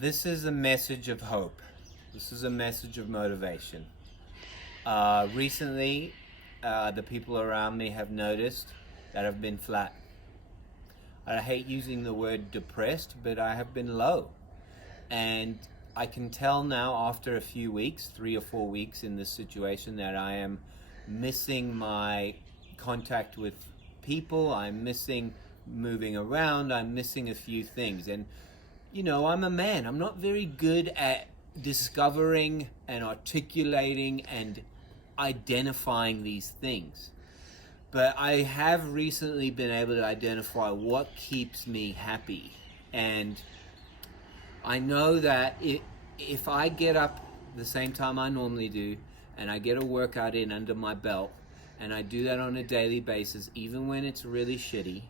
This is a message of hope. This is a message of motivation. Recently, the people around me have noticed that I've been flat. I hate using the word depressed, but I have been low. And I can tell now after a few weeks, 3 or 4 weeks in this situation, that I am missing my contact with people. I'm missing moving around. I'm missing a few things. And you know, I'm a man. I'm not very good at discovering and articulating and identifying these things. But I have recently been able to identify what keeps me happy. And I know that if I get up the same time I normally do, and I get a workout in under my belt, and I do that on a daily basis, even when it's really shitty,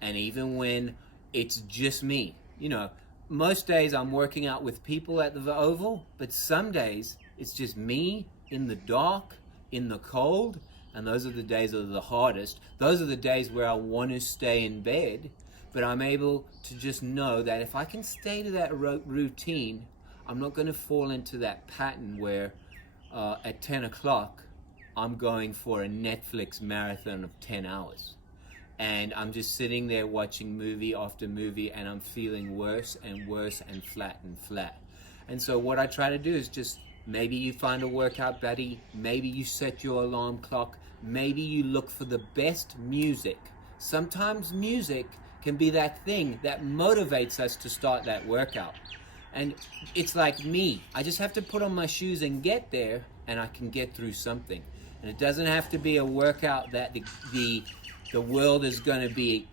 and even when it's just me, you know, most days I'm working out with people at the Oval, but some days it's just me in the dark, in the cold, and those are the days that are the hardest. Those are the days where I want to stay in bed, but I'm able to just know that if I can stay to that routine, I'm not going to fall into that pattern where at 10 o'clock I'm going for a Netflix marathon of 10 hours. And I'm just sitting there watching movie after movie, and I'm feeling worse and worse and flat and flat. And so what I try to do is just, maybe you find a workout buddy, maybe you set your alarm clock, maybe you look for the best music. Sometimes music can be that thing that motivates us to start that workout. And it's like me, I just have to put on my shoes and get there, and I can get through something. And it doesn't have to be a workout that the world is going to be,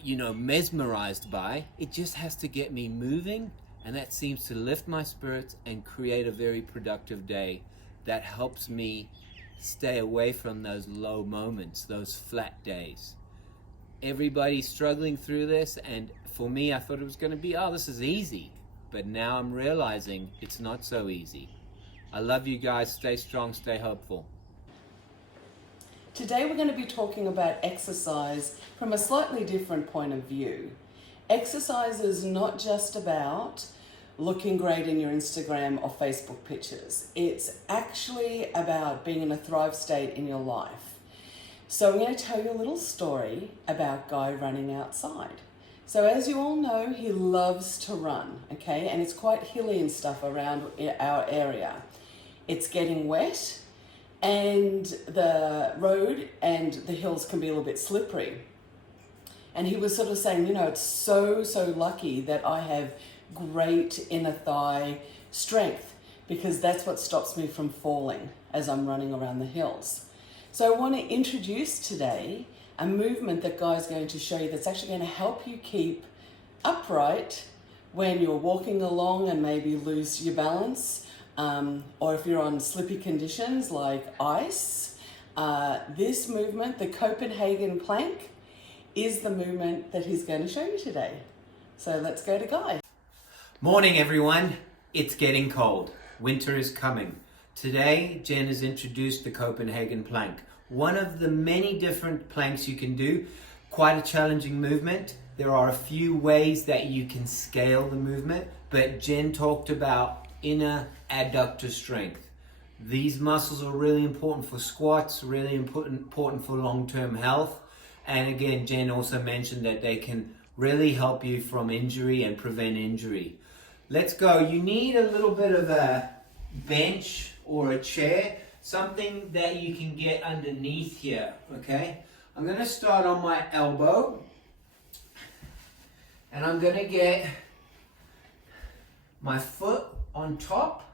you know, mesmerized by. It just has to get me moving, and that seems to lift my spirits and create a very productive day that helps me stay away from those low moments, those flat days. Everybody's struggling through this, and for me, I thought it was going to be, oh, this is easy. But now I'm realizing it's not so easy. I love you guys. Stay strong, stay hopeful. Today we're going to be talking about exercise from a slightly different point of view. Exercise is not just about looking great in your Instagram or Facebook pictures. It's actually about being in a thrive state in your life. So I'm going to tell you a little story about Guy running outside. So as you all know, he loves to run, okay? And it's quite hilly and stuff around our area. It's getting wet, and the road and the hills can be a little bit slippery. And he was sort of saying, you know, it's so lucky that I have great inner thigh strength, because that's what stops me from falling as I'm running around the hills. So I want to introduce today a movement that Guy's going to show you that's actually going to help you keep upright when you're walking along and maybe lose your balance. Or if you're on slippy conditions like ice. This movement, the Copenhagen plank, is the movement that he's going to show you today. So let's go to Guy. Morning, everyone. It's getting cold. Winter is coming. Today, Jen has introduced the Copenhagen plank. One of the many different planks you can do. Quite a challenging movement. There are a few ways that you can scale the movement, but Jen talked about inner adductor strength. These muscles are really important for squats, really important for long-term health. And again, Jen also mentioned that they can really help you from injury and prevent injury. Let's go. You need a little bit of a bench or a chair, something that you can get underneath here, okay? I'm going to start on my elbow, and I'm going to get my foot on top,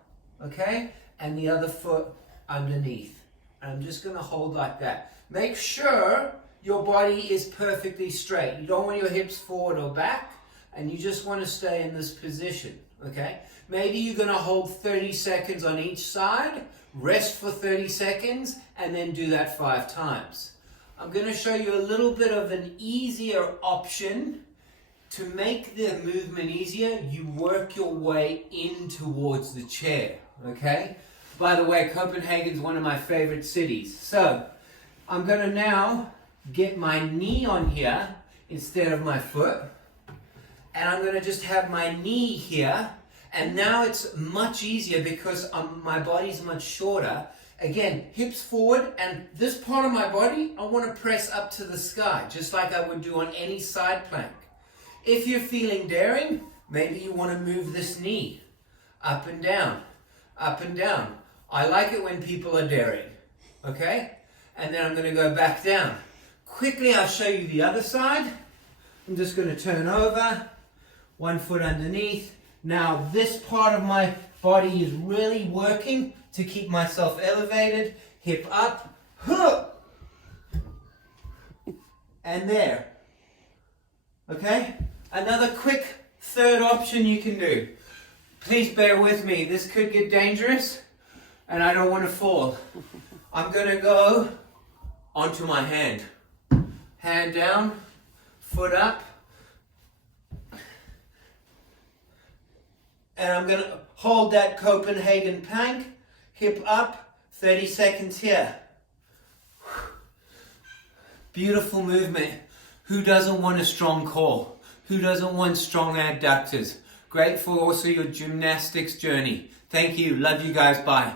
okay, and the other foot underneath. And I'm just going to hold like that. Make sure your body is perfectly straight. You don't want your hips forward or back, and you just want to stay in this position, okay? Maybe you're going to hold 30 seconds on each side, rest for 30 seconds, and then do that 5 times. I'm going to show you a little bit of an easier option. To make the movement easier, you work your way in towards the chair, okay? By the way, Copenhagen is one of my favorite cities. So, I'm going to now get my knee on here instead of my foot. And I'm going to just have my knee here And now it's much easier because my body's much shorter. Again, hips forward, and this part of my body, I want to press up to the sky, just like I would do on any side plank. If you're feeling daring, maybe you want to move this knee up and down, up and down. I like it when people are daring, okay? And then I'm going to go back down. Quickly, I'll show you the other side. I'm just going to turn over, 1 foot underneath. Now this part of my body is really working to keep myself elevated. Hip up, and there. Okay? Another quick third option you can do. Please bear with me. This could get dangerous and I don't want to fall. I'm going to go onto my hand. Hand down, foot up. And I'm going to hold that Copenhagen plank, hip up, 30 seconds here. Beautiful movement. Who doesn't want a strong core? Who doesn't want strong adductors? Great for also your gymnastics journey. Thank you. Love you guys. Bye.